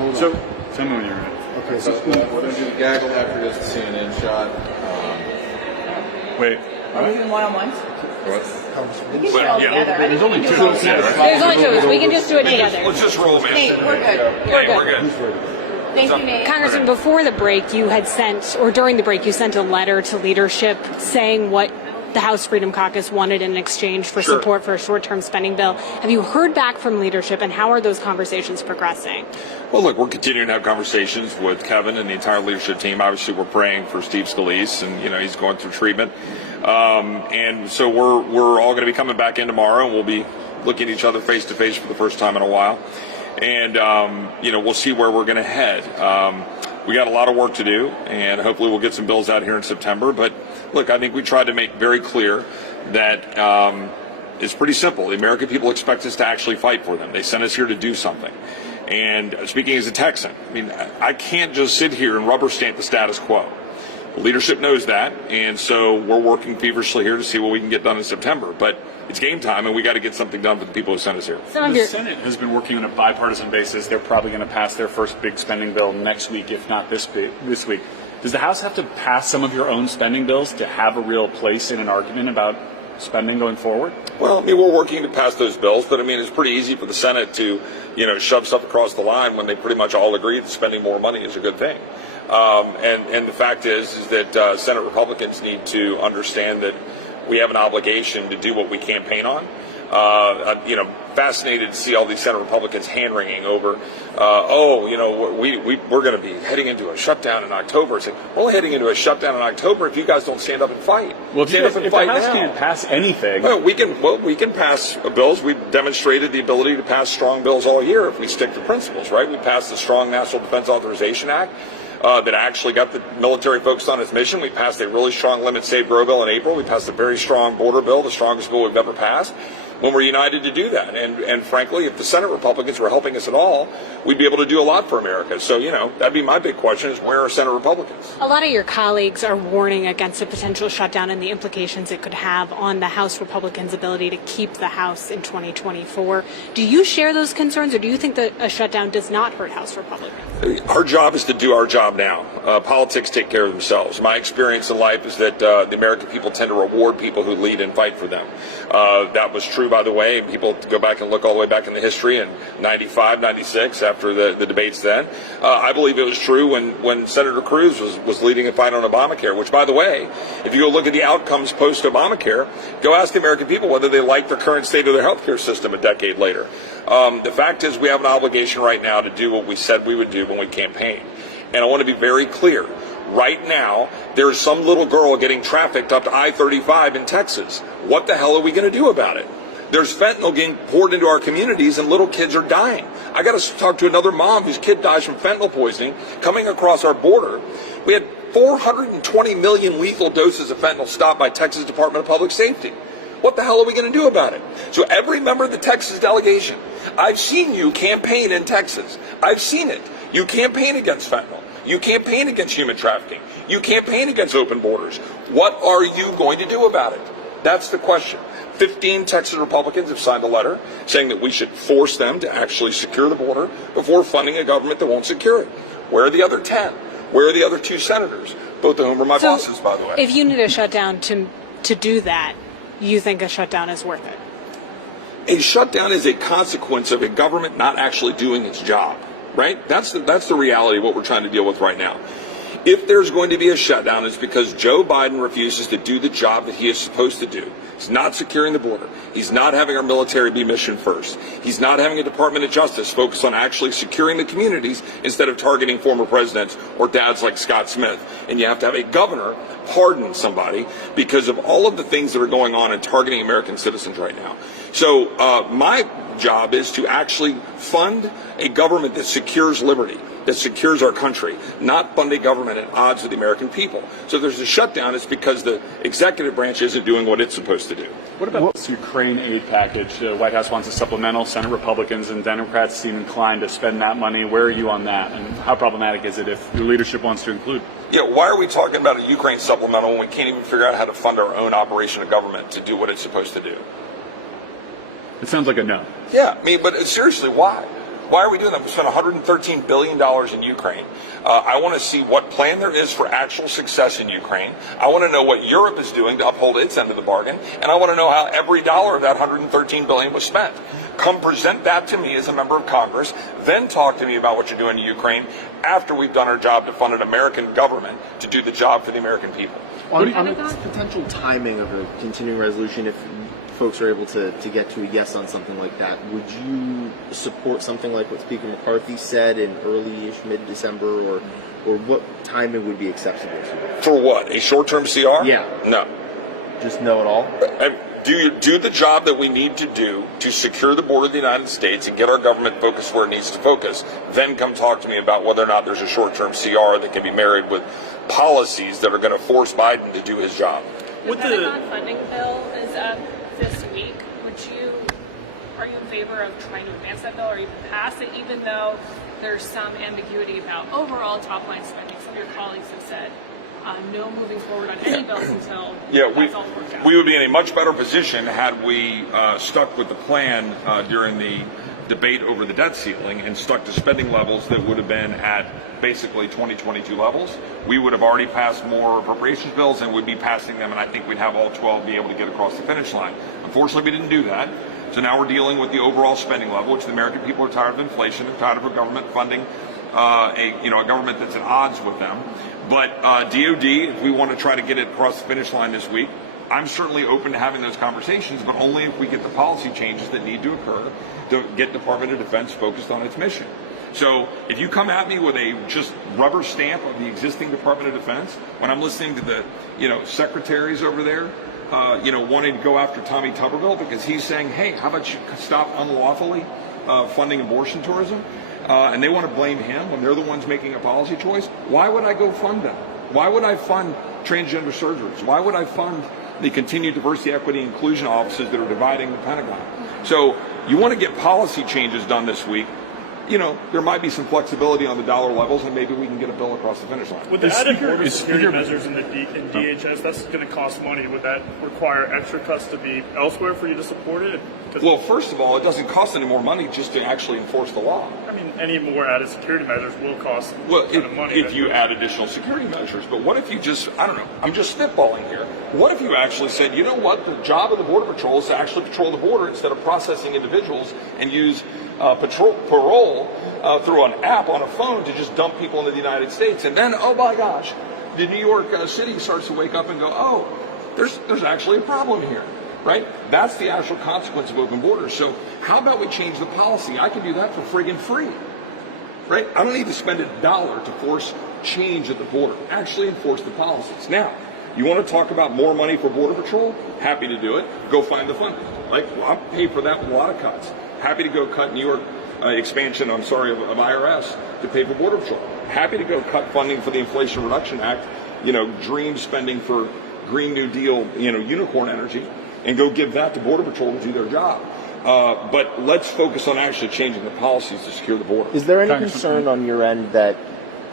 So, tell me when you're ready. Okay, so We're going to do the gaggle after this CNN shot. Wait. Are we doing one-on-ones? What? We can do it all together. I think There's only we two can do it all of us, together. right? There's only two of us. We can just do it together. Let's just roll, man. Nate, we're good. We're good. Thank you, Nate. Congressman, before the break, you had sent, or during the break, you sent a letter to leadership saying what the House Freedom Caucus wanted in exchange for support for a short-term spending bill. Have you heard back from leadership, and how are those conversations progressing? Well, look, we're continuing to have conversations with Kevin and the entire leadership team. Obviously, we're praying for Steve Scalise, and he's going through treatment. And so we're all going to be coming back in tomorrow, and we'll be looking at each other face to face for the first time in a while. And we'll see where we're going to head. We got a lot of work to do, and hopefully we'll get some bills out here in September. But look, I think we tried to make very clear that it's pretty simple. The American people expect us to actually fight for them. They sent us here to do something. And speaking as a Texan, I mean, I can't just sit here and rubber stamp the status quo. Leadership knows that, and so we're working feverishly here to see what we can get done in September. But it's game time, and we got to get something done for the people who sent us here. The Senate has been working on a bipartisan basis. They're probably going to pass their first big spending bill next week, if not this week. Does the House have to pass some of your own spending bills to have a real place in an argument about spending going forward? Well, I mean, we're working to pass those bills, but I mean, it's pretty easy for the Senate to, shove stuff across the line when they pretty much all agree that spending more money is a good thing. And the fact is that Senate Republicans need to understand that we have an obligation to do what we campaign on. Fascinated to see all these Senate Republicans hand-wringing over, we're going to be heading into a shutdown in October. It's like, we're only heading into a shutdown in October if you guys don't stand up and fight. Well, if the House can't pass anything... Well, we can pass bills. We've demonstrated the ability to pass strong bills all year if we stick to principles, right? We passed the Strong National Defense Authorization Act. That actually got the military focused on its mission. We passed a really strong limit save grow bill in April. We passed a very strong border bill, the strongest bill we've ever passed, when we're united to do that. And frankly, if the Senate Republicans were helping us at all, we'd be able to do a lot for America. So, that'd be my big question is, where are Senate Republicans? A lot of your colleagues are warning against a potential shutdown and the implications it could have on the House Republicans' ability to keep the House in 2024. Do you share those concerns, or do you think that a shutdown does not hurt House Republicans? Our job is to do our job now. Politics take care of themselves. My experience in life is that the American people tend to reward people who lead and fight for them. That was true, by the way. People go back and look all the way back in the history in 95, 96, after the debates then. I believe it was true when Senator Cruz was leading a fight on Obamacare, which, by the way, if you go look at the outcomes post-Obamacare, go ask the American people whether they like the current state of their health care system a decade later. The fact is we have an obligation right now to do what we said we would do when we campaigned. And I want to be very clear. Right now, there's some little girl getting trafficked up to I-35 in Texas. What the hell are we going to do about it? There's fentanyl getting poured into our communities, and little kids are dying. I got to talk to another mom whose kid dies from fentanyl poisoning coming across our border. We had 420 million lethal doses of fentanyl stopped by Texas Department of Public Safety. What the hell are we going to do about it? So every member of the Texas delegation, I've seen you campaign in Texas. I've seen it. You campaign against fentanyl. You campaign against human trafficking. You campaign against open borders. What are you going to do about it? That's the question. 15 Texas Republicans have signed a letter saying that we should force them to actually secure the border before funding a government that won't secure it. Where are the other 10? Where are the other 2 senators? Both of whom are my bosses, by the way. If you need a shutdown to do that, you think a shutdown is worth it? A shutdown is a consequence of a government not actually doing its job, right? That's the reality of what we're trying to deal with right now. If there's going to be a shutdown, it's because Joe Biden refuses to do the job that he is supposed to do. He's not securing the border. He's not having our military be mission first. He's not having a Department of Justice focus on actually securing the communities instead of targeting former presidents or dads like Scott Smith. And you have to have a governor pardon somebody because of all of the things that are going on and targeting American citizens right now. So my job is to actually fund a government that secures liberty, that secures our country, not fund a government at odds with the American people. So if there's a shutdown, it's because the executive branch isn't doing what it's supposed to do. What about this Ukraine aid package? The White House wants a supplemental. Senate Republicans and Democrats seem inclined to spend that money. Where are you on that? And how problematic is it if your leadership wants to include? Yeah, why are we talking about a Ukraine supplemental when we can't even figure out how to fund our own operation of government to do what it's supposed to do? It sounds like a no. Yeah, I mean, but seriously, why? Why are we doing that? We spent $113 billion in Ukraine. I want to see what plan there is for actual success in Ukraine. I want to know what Europe is doing to uphold its end of the bargain. And I want to know how every dollar of that $113 billion was spent. Come present that to me as a member of Congress. Then talk to me about what you're doing in Ukraine after we've done our job to fund an American government to do the job for the American people. On the potential timing of a continuing resolution, if folks are able to get to a yes on something like that, would you support something like what Speaker McCarthy said in early-ish mid-December, or what timing would be acceptable to you? For what? A short-term CR? Yeah. No. Just no at all? Do the job that we need to do to secure the border of the United States and get our government focused where it needs to focus. Then come talk to me about whether or not there's a short-term CR that can be married with policies that are going to force Biden to do his job. The Pentagon funding bill is up this week. Are you in favor of trying to advance that bill or even pass it, even though there's some ambiguity about overall top-line spending? Some of your colleagues have said no moving forward on any bills until that's all worked out. We would be in a much better position had we stuck with the plan during the debate over the debt ceiling and stuck to spending levels that would have been at basically 2022 levels. We would have already passed more appropriations bills and would be passing them, and I think we'd have all 12 be able to get across the finish line. Unfortunately, we didn't do that. So now we're dealing with the overall spending level, which the American people are tired of inflation. They're tired of a government funding a government that's at odds with them. But DOD, if we want to try to get it across the finish line this week, I'm certainly open to having those conversations, but only if we get the policy changes that need to occur to get Department of Defense focused on its mission. So if you come at me with a just rubber stamp of the existing Department of Defense, when I'm listening to the secretaries over there, wanting to go after Tommy Tuberville because he's saying, hey, how about you stop unlawfully funding abortion tourism? And they want to blame him when they're the ones making a policy choice. Why would I go fund them? Why would I fund transgender surgeries? Why would I fund the continued diversity, equity, and inclusion offices that are dividing the Pentagon? So you want to get policy changes done this week. There might be some flexibility on the dollar levels, and maybe we can get a bill across the finish line. With the added border security measures in DHS, that's going to cost money. Would that require extra cuts to be elsewhere for you to support it? Well, first of all, it doesn't cost any more money just to actually enforce the law. I mean, any more added security measures will cost money. If you add additional security measures. But what if you I'm just spitballing here. What if you actually said, you know what, the job of the Border Patrol is to actually patrol the border instead of processing individuals and use parole through an app on a phone to just dump people into the United States. And then, oh my gosh, the New York City starts to wake up and go, oh, there's actually a problem here, right? That's the actual consequence of open borders. So how about we change the policy? I can do that for friggin' free, right? I don't need to spend $1 to force change at the border. Actually enforce the policies. Now, you want to talk about more money for Border Patrol? Happy to do it. Go find the funding. I'll pay for that with a lot of cuts. Happy to go cut New York expansion, of IRS to pay for Border Patrol. Happy to go cut funding for the Inflation Reduction Act, dream spending for Green New Deal, unicorn energy, and go give that to Border Patrol to do their job. But let's focus on actually changing the policies to secure the border. Is there any concern on your end that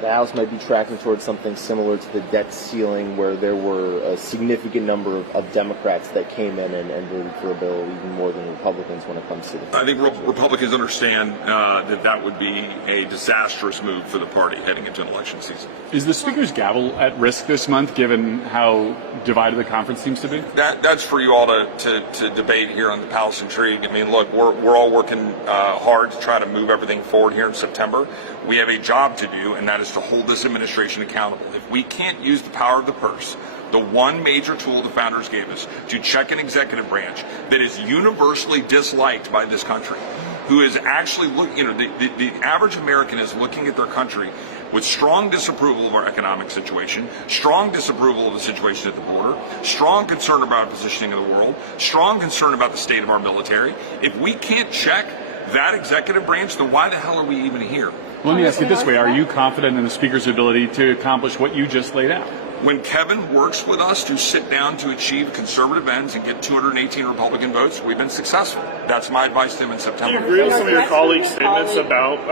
the House might be tracking towards something similar to the debt ceiling, where there were a significant number of Democrats that came in and voted for a bill, even more than Republicans when it comes to the... I think Republicans understand that would be a disastrous move for the party heading into an election season. Is the Speaker's gavel at risk this month, given how divided the conference seems to be? That's for you all to debate here on the Palace Intrigue. I mean, look, we're all working hard to try to move everything forward here in September. We have a job to do, and that is to hold this administration accountable. If we can't use the power of the purse, the one major tool the founders gave us to check an executive branch that is universally disliked by this country, who is actually the average American is looking at their country with strong disapproval of our economic situation, strong disapproval of the situation at the border, strong concern about our positioning in the world, strong concern about the state of our military. If we can't check that executive branch, then why the hell are we even here? Let me ask you this way. Are you confident in the Speaker's ability to accomplish what you just laid out? When Kevin works with us to sit down to achieve conservative ends and get 218 Republican votes, we've been successful. That's my advice to him in September. Do you agree with some of your colleagues' statements about,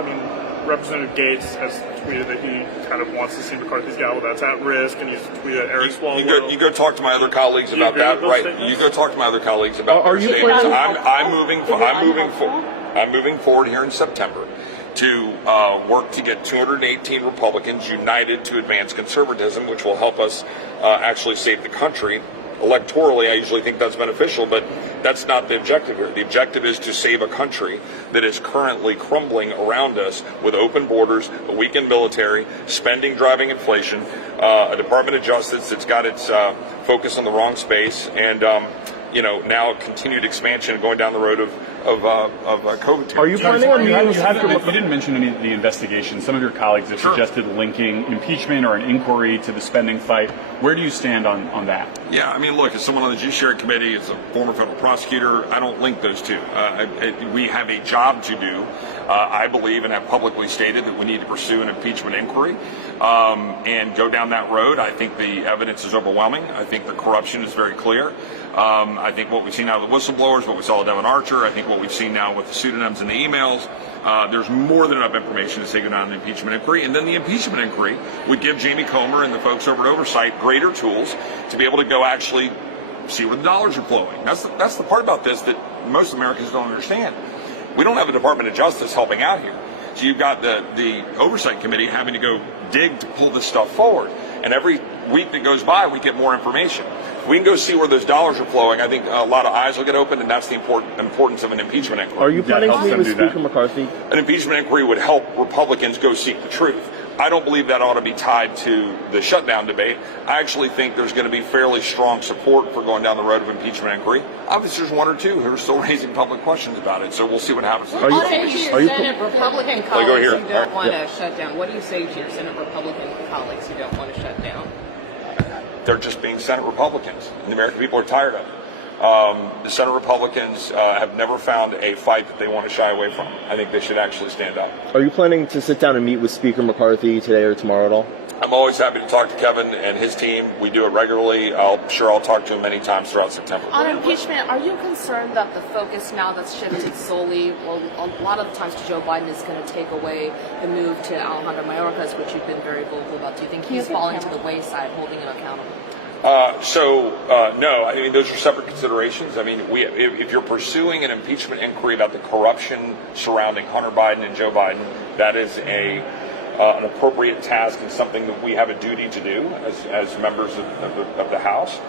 Representative Gates has tweeted that he kind of wants to see McCarthy's gavel that's at risk, and he's tweeted Eric Swalwell. You go talk to my other colleagues about that, right? You go talk to my other colleagues about their statements. I'm moving forward here in September to work to get 218 Republicans united to advance conservatism, which will help us actually save the country. Electorally, I usually think that's beneficial, but that's not the objective here. The objective is to save a country that is currently crumbling around us with open borders, a weakened military, spending driving inflation, a Department of Justice that's got its focus on the wrong space, and now continued expansion going down the road of COVID. Are you planning on meeting with you didn't mention any of the investigations. Some of your colleagues have suggested linking impeachment or an inquiry to the spending fight. Where do you stand on that? Yeah, I mean, look, as someone on the Judiciary Committee, as a former federal prosecutor, I don't link those two. We have a job to do. I believe and have publicly stated that we need to pursue an impeachment inquiry and go down that road. I think the evidence is overwhelming. I think the corruption is very clear. I think what we've seen out of the whistleblowers, what we saw with Devin Archer, I think what we've seen now with the pseudonyms and the emails, there's more than enough information to take it on the impeachment inquiry. And then the impeachment inquiry would give Jamie Comer and the folks over at Oversight greater tools to be able to go actually see where the dollars are flowing. That's the part about this that most Americans don't understand. We don't have a Department of Justice helping out here. So you've got the Oversight Committee having to go dig to pull this stuff forward. And every week that goes by, we get more information. If we can go see where those dollars are flowing, I think a lot of eyes will get opened, and that's the importance of an impeachment inquiry. Are you planning to meet with Speaker McCarthy? An impeachment inquiry would help Republicans go seek the truth. I don't believe that ought to be tied to the shutdown debate. I actually think there's going to be fairly strong support for going down the road of impeachment inquiry. Obviously, there's one or two who are still raising public questions about it, so we'll see what happens. What do you say to your Senate Republican colleagues who don't want to shut down? What do you say to your Senate Republican colleagues who don't want to shut down? They're just being Senate Republicans, and the American people are tired of it. The Senate Republicans have never found a fight that they want to shy away from. I think they should actually stand up. Are you planning to sit down and meet with Speaker McCarthy today or tomorrow at all? I'm always happy to talk to Kevin and his team. We do it regularly. I'll talk to him many times throughout September. On impeachment, are you concerned that the focus now that's shifted solely, well, a lot of the times to Joe Biden is going to take away the move to Alejandro Mayorkas, which you've been very vocal about? Do you think he's falling to the wayside, holding him accountable? No. I mean, those are separate considerations. I mean, if you're pursuing an impeachment inquiry about the corruption surrounding Hunter Biden and Joe Biden, that is an appropriate task and something that we have a duty to do as members of the House,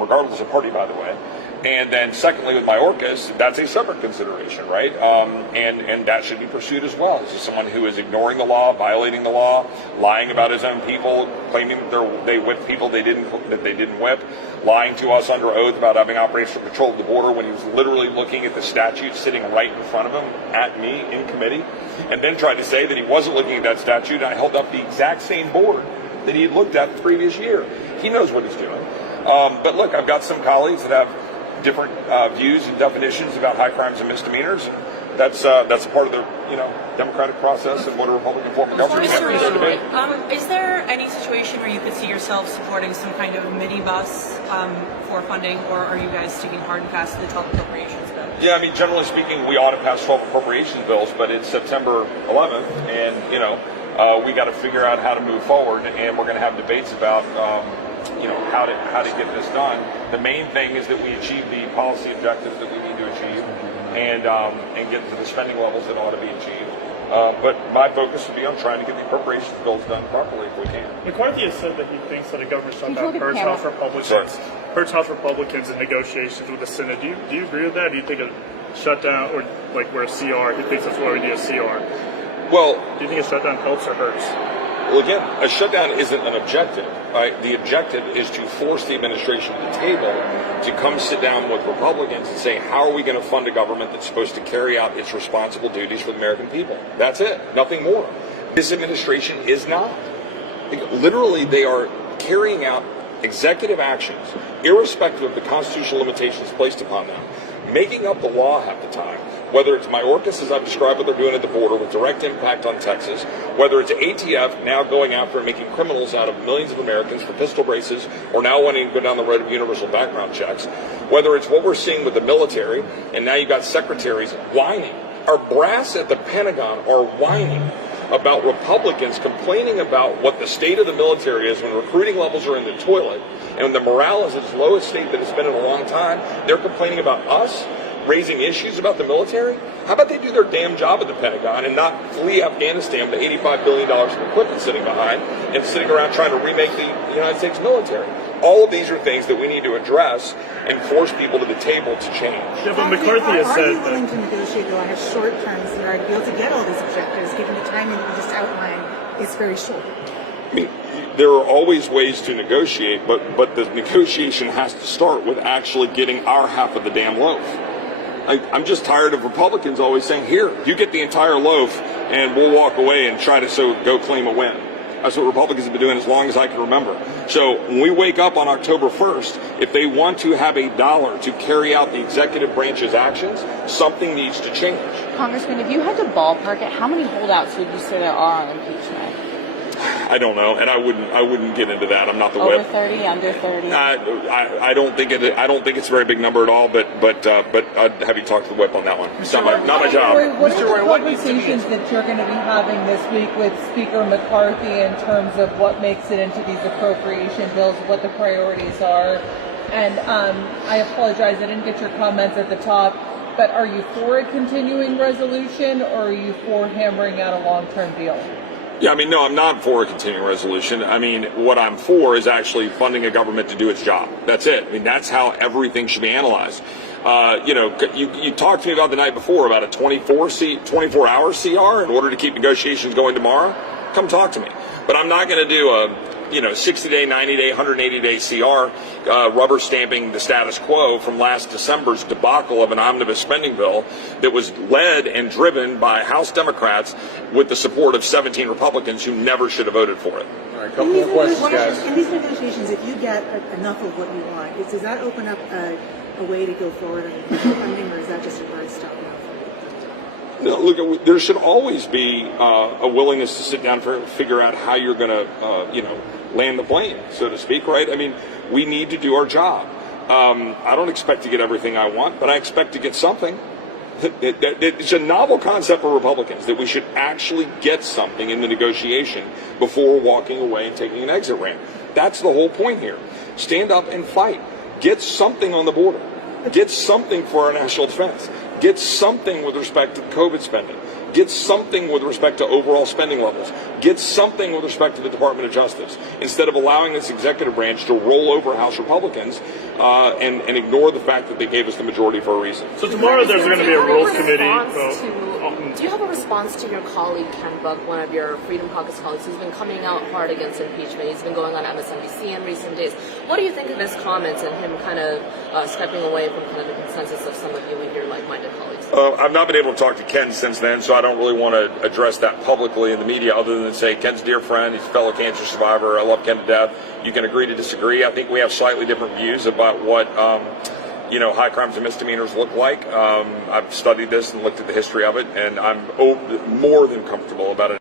regardless of party, by the way. And then secondly, with Mayorkas, that's a separate consideration, right? And that should be pursued as well. This is someone who is ignoring the law, violating the law, lying about his own people, claiming that they whipped people that they didn't whip, lying to us under oath about having operational control of the border when he was literally looking at the statute sitting right in front of him at me in committee, and then tried to say that he wasn't looking at that statute. I held up the exact same board that he had looked at the previous year. He knows what he's doing. But look, I've got some colleagues that have different views and definitions about high crimes and misdemeanors. And that's part of the democratic process and what a Republican form of government is. Is there any situation where you could see yourself supporting some kind of minibus for funding, or are you guys sticking hard and fast to the 12 appropriations bill? Yeah, I mean, generally speaking, we ought to pass 12 appropriations bills, but it's September 11th, and we got to figure out how to move forward, and we're going to have debates about how to get this done. The main thing is that we achieve the policy objectives that we need to achieve, and get to the spending levels that ought to be achieved. But my focus would be on trying to get the appropriations bills done properly if we can. McCarthy has said that he thinks that a government shutdown hurts House Republicans in negotiations with the Senate. Do you agree with that? Do you think a shutdown, or like where a CR, he thinks that's why we need a CR? Well, do you think a shutdown helps or hurts? Well, again, a shutdown isn't an objective. Right? The objective is to force the administration to the table to come sit down with Republicans and say, how are we going to fund a government that's supposed to carry out its responsible duties for the American people? That's it. Nothing more. This administration is not. Literally, they are carrying out executive actions, irrespective of the constitutional limitations placed upon them, making up the law half the time. Whether it's Mayorkas, as I've described what they're doing at the border with direct impact on Texas, whether it's ATF now going after and making criminals out of millions of Americans for pistol braces, or now wanting to go down the road of universal background checks, whether it's what we're seeing with the military, and now you've got secretaries whining. Our brass at the Pentagon are whining about Republicans complaining about what the state of the military is when recruiting levels are in the toilet and the morale is its lowest state that it's been in a long time. They're complaining about us raising issues about the military? How about they do their damn job at the Pentagon and not flee Afghanistan with the $85 billion of equipment sitting behind and sitting around trying to remake the United States military? All of these are things that we need to address and force people to the table to change. Yeah, but McCarthy has said are you willing to negotiate, though, on a short-term scenario to get all these objectives, given the timing that you just outlined is very short? I mean, there are always ways to negotiate, but the negotiation has to start with actually getting our half of the damn loaf. I'm just tired of Republicans always saying, here, you get the entire loaf, and we'll walk away and try to go claim a win. That's what Republicans have been doing as long as I can remember. So when we wake up on October 1st, if they want to have a dollar to carry out the executive branch's actions, something needs to change. Congressman, if you had to ballpark it, how many holdouts would you say there are on impeachment? I don't know, and I wouldn't get into that. I'm not the Over whip. 30, under 30. I don't think it's a very big number at all. But I'd have you talk to the whip on that one. It's not my job. What are the conversations that you're going to be having this week with Speaker McCarthy in terms of what makes it into these appropriation bills, what the priorities are? And I apologize, I didn't get your comments at the top. But are you for a continuing resolution, or are you for hammering out a long-term deal? Yeah, I mean, no, I'm not for a continuing resolution. I mean, what I'm for is actually funding a government to do its job. That's it. I mean, that's how everything should be analyzed. You talked to me about the night before about a 24-hour CR in order to keep negotiations going tomorrow. Come talk to me. But I'm not going to do a 60-day, 90-day, 180-day CR rubber stamping the status quo from last December's debacle of an omnibus spending bill that was led and driven by House Democrats with the support of 17 Republicans who never should have voted for it. All right, a couple more questions, guys. In these negotiations, if you get enough of what you want, does that open up a way to go forward on funding, or is that just a hard stop now? No, look, there should always be a willingness to sit down and figure out how you're going to, land the plane, so to speak, right? I mean, we need to do our job. I don't expect to get everything I want, but I expect to get something. It's a novel concept for Republicans that we should actually get something in the negotiation before walking away and taking an exit ramp. That's the whole point here. Stand up and fight. Get something on the border. Get something for our national defense. Get something with respect to COVID spending. Get something with respect to overall spending levels. Get something with respect to the Department of Justice. Instead of allowing this executive branch to roll over House Republicans and ignore the fact that they gave us the majority for a reason. So tomorrow there's going to be a rules committee. Do you have a response to your colleague, Ken Buck, one of your Freedom Caucus colleagues, who's been coming out hard against impeachment? He's been going on MSNBC in recent days. What do you think of his comments and him kind of stepping away from kind of the consensus of some of you and your like-minded colleagues? I've not been able to talk to Ken since then, so I don't really want to address that publicly in the media other than say Ken's a dear friend, he's a fellow cancer survivor, I love Ken to death. You can agree to disagree. I think we have slightly different views about what high crimes and misdemeanors look like. I've studied this and looked at the history of it, and I'm more than comfortable about it.